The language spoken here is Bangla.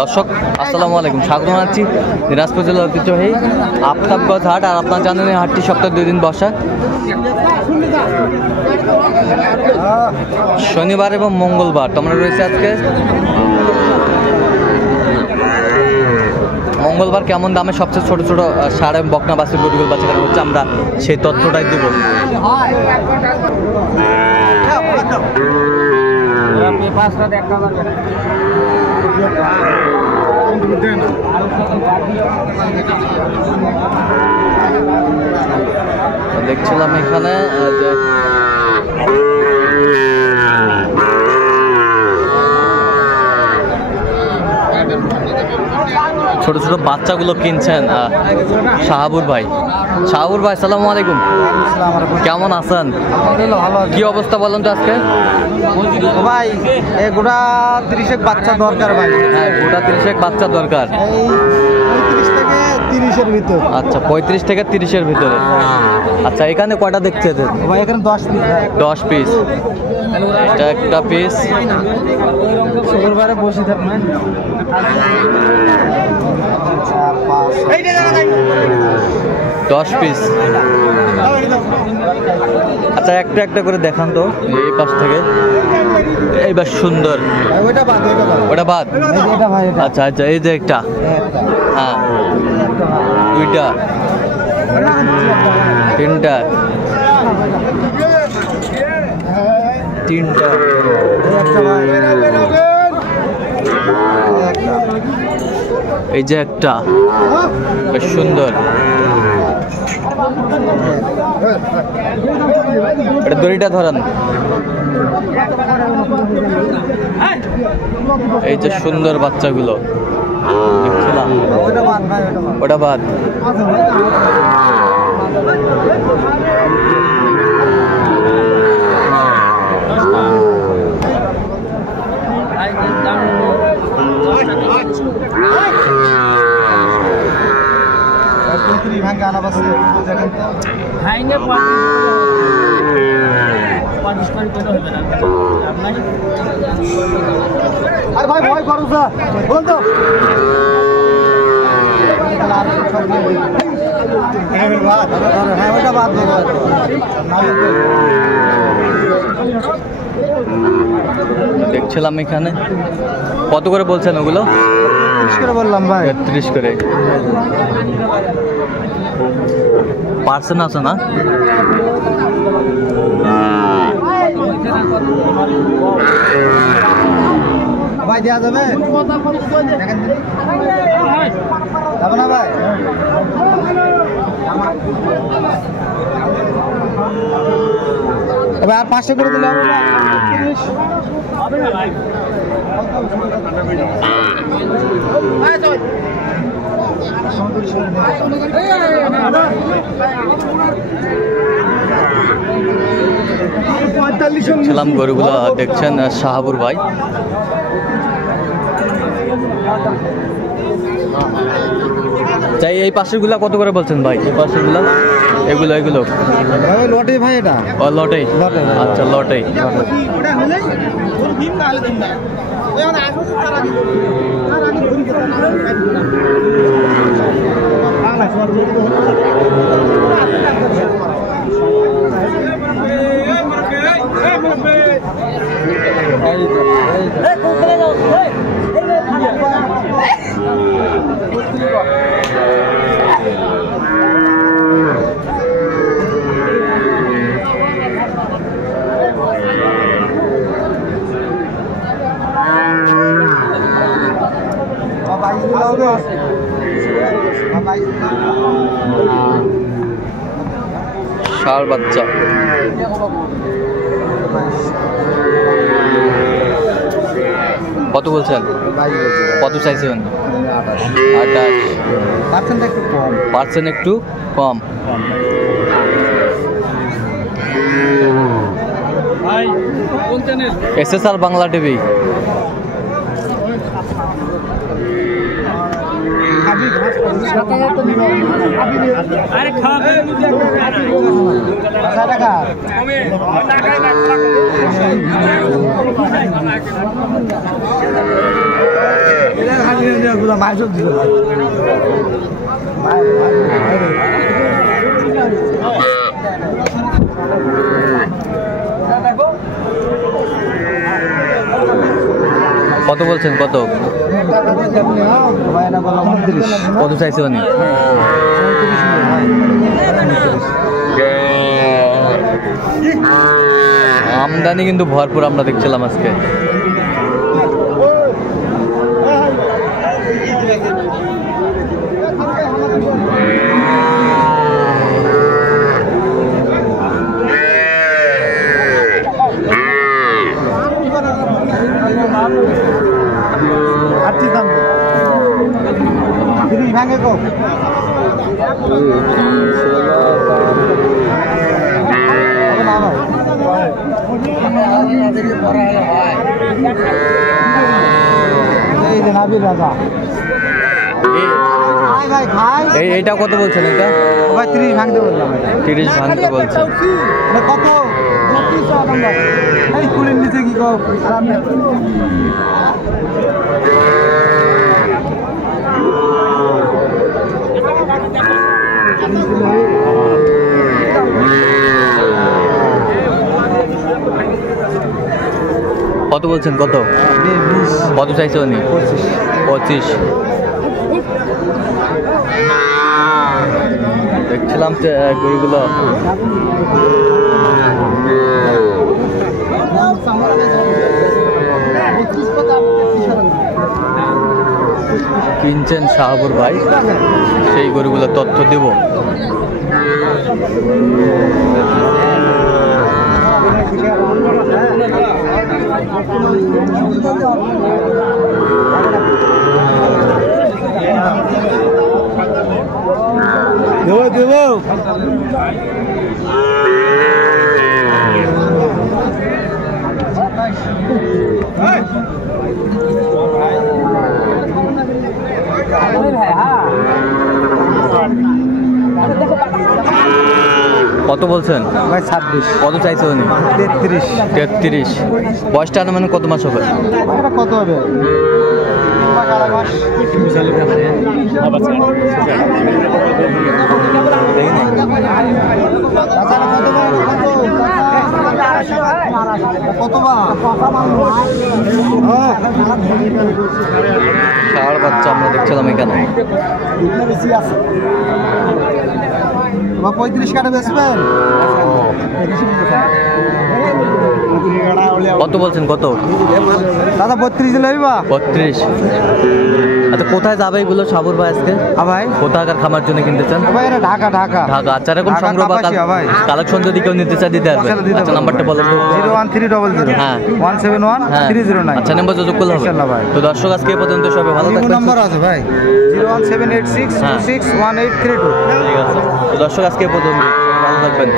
দর্শক আসসালামু আলাইকুম, স্বাগত জানাচ্ছি দিনাজপুর জেলার ঐতিহ্যবাহী আফতাবগঞ্জ হাট। আর আপনারা জানেন এই হাটটি সপ্তাহে 2 দিন বসা, শনিবার এবং মঙ্গলবার। তোমরা রয়েছে আজকে মঙ্গলবার কেমন দামে সবচেয়ে ছোট ছোট ষাঁড় এবং বকনা বাছুর গরুগুলো বাচ্চা কেনা হচ্ছে, আমরা সেই তথ্যটাই দিব। দেখছিলাম এখানে যে ছোট ছোট বাচ্চাগুলো কিনছেন শাহাবুর ভাই। শাহাবুর ভাই আসসালামু আলাইকুম, কেমন আছেন? কি অবস্থা বলেন তো আজকে? ভাই গোটা 30 বাচ্চা দরকার ভাই। হ্যাঁ, গোটা 30 বাচ্চা দরকার। 35 থেকে 30-এর ভিতর। আচ্ছা, 35 থেকে 30-এর ভিতরে। আচ্ছা, এখানে কয়টা দেখছে ভাই? এখানে 10 পিস। 10 পিস। এটা একটা পিস। শুক্রবারে বসে থাকবেন। 10 পিস। আচ্ছা, একটা একটা করে দেখান তো এই পাশ থেকে। এইবার সুন্দর। ওটা বাদ। আচ্ছা আচ্ছা, এই যে একটা, হ্যাঁ, 2টা, 3টা, 3টা, এই যে একটা, বেশ সুন্দর। এটা দড়িটা ধরেন। এই যে সুন্দর বাচ্চাগুলো দেখছিলাম, ওটা বাদ। ভাই ভয় করো বল তো। দেখছিলাম এখানে কত করে বলছেন ওগুলো? 30 করে বললাম ভাই। 30 করে। পার্সেন্ট আছে না? ভাই দেওয়া যাবে? যাবে না ভাই? এবার আর 500 করে দিলে হবে না? 30 হবে না ভাই। ছিলাম গরুগুলো দেখছেন শাহাবুর ভাই। চাই এই পাশের গুলা কত করে বলছেন ভাই? এই পাশের গুলা এগুলো লটে ভাই, এটা লটেই। আচ্ছা, লটেই। ষাঁড় বাচ্চা কত বলছেন? কত চাইছেন? 28। পার্সেন্ট একটু কম। SSR Bangla TV. अरे खा কত বলছেন? কত কত চাইছে উনি? আমদানি কিন্তু ভরপুর আমরা দেখছিলাম আজকে। এইটা কত বলছেন? এটা ভাই 30 ভাঙতে বললাম। 30 ভাঙতে বলছেন। কত? এই কুলের নিচে কি কও? কত বলছেন? কত কত চাইছে উনি? 25। দেখছিলাম যে গরুগুলো কিনছেন শাহাবুর ভাই, সেই গরুগুলোর তথ্য দেব। দেব কত বলছেন? ভাই 26। কত চাইছে উনি? 33। 33। বয়সটা মানে কত মাস হবে? এটা কত হবে? ষাঁড় বাচ্চা আমরা দেখছিলাম এখানে। 35 কাটা বেচবেন? কত বলছেন? কত দাদা 32 দিলে হইবা? 32। আচ্ছা কোথায় যাবে এগুলো শাহাবুর ভাই আজকে? ভাই কোথাকার খামার জন্য কিনতে চান? ভাই এটা ঢাকা। ঢাকা। আচ্ছা এরকম ঢাকা সংগ্রহ বা কাপাসিয়া ভাই। কালেকশন যদি কেউ নিতে চায় দিতে পারবে? আচ্ছা নাম্বারটা বলো তো। 01300 হ্যাঁ 171 হ্যাঁ 309। আচ্ছা নাম্বার যোগাযোগ করলে হবে। ইনশাআল্লাহ ভাই। তো দর্শক আজকে এই পর্যন্ত, সবাই ভালো থাকবেন। নাম্বার আছে ভাই 01786261832। ঠিক আছে। তো দর্শক আজকে এই পর্যন্ত, ভালো থাকবেন।